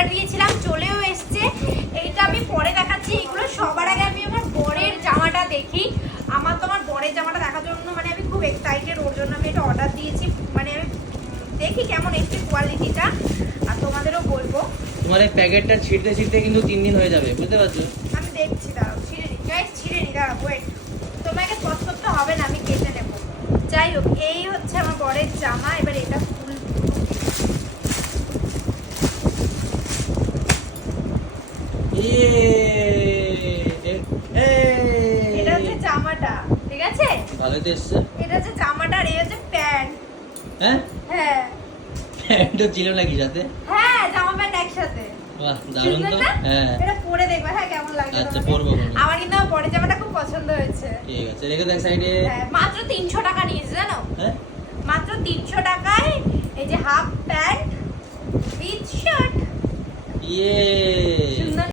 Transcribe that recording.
Order দিয়েছিলাম, চলেও এসছে। এইটা আমি পরে দেখাচ্ছি। এগুলো সবার আগে আমি আমার বরের জামাটা দেখি। আমার তো আমার বরের জামাটা দেখার জন্য মানে আমি খুব এক্সাইটেড, ওর জন্য আমি এটা অর্ডার দিয়েছি। মানে আমি দেখি কেমন এসছে কোয়ালিটিটা, আর তোমাদেরও বলবো। তোমার এই প্যাকেটটা ছিঁড়তে ছিঁড়তে কিন্তু 3 দিন হয়ে যাবে, বুঝতে পারছো? আমি দেখছি, দাঁড়াও ছিঁড়ে নি গাইস, ছিঁড়ে নি, দাঁড়াও ওয়েট। তোমাকে পথ করতে হবে না, আমি কেটে নেবো। যাই হোক, এই হচ্ছে আমার বরের জামা। এবার এটা ফুল এটা হচ্ছে জামাটা, ঠিক আছে? ভালোই তো এসছে। এটা হচ্ছে জামাটা, আর এই হচ্ছে প্যান্ট। হ্যাঁ, হ্যাঁ প্যান্টও ছিল নাকি সাথে? হ্যাঁ, জামা প্যান্ট একসাথে। বাহ, দারুণ তো। হ্যাঁ, এটা পরে দেখবে হ্যাঁ কেমন লাগে। আচ্ছা, পরবো। আমার কিন্তু আমার বরের জামাটা খুব পছন্দ হয়েছে। ঠিক আছে, রেখে দেখ সাইডে। হ্যাঁ, মাত্র 300 টাকা নিয়েছে জানো? হ্যাঁ, মাত্র 300 টাকায় এই যে হাফ প্যান্ট উইথ শার্ট। ইয়ে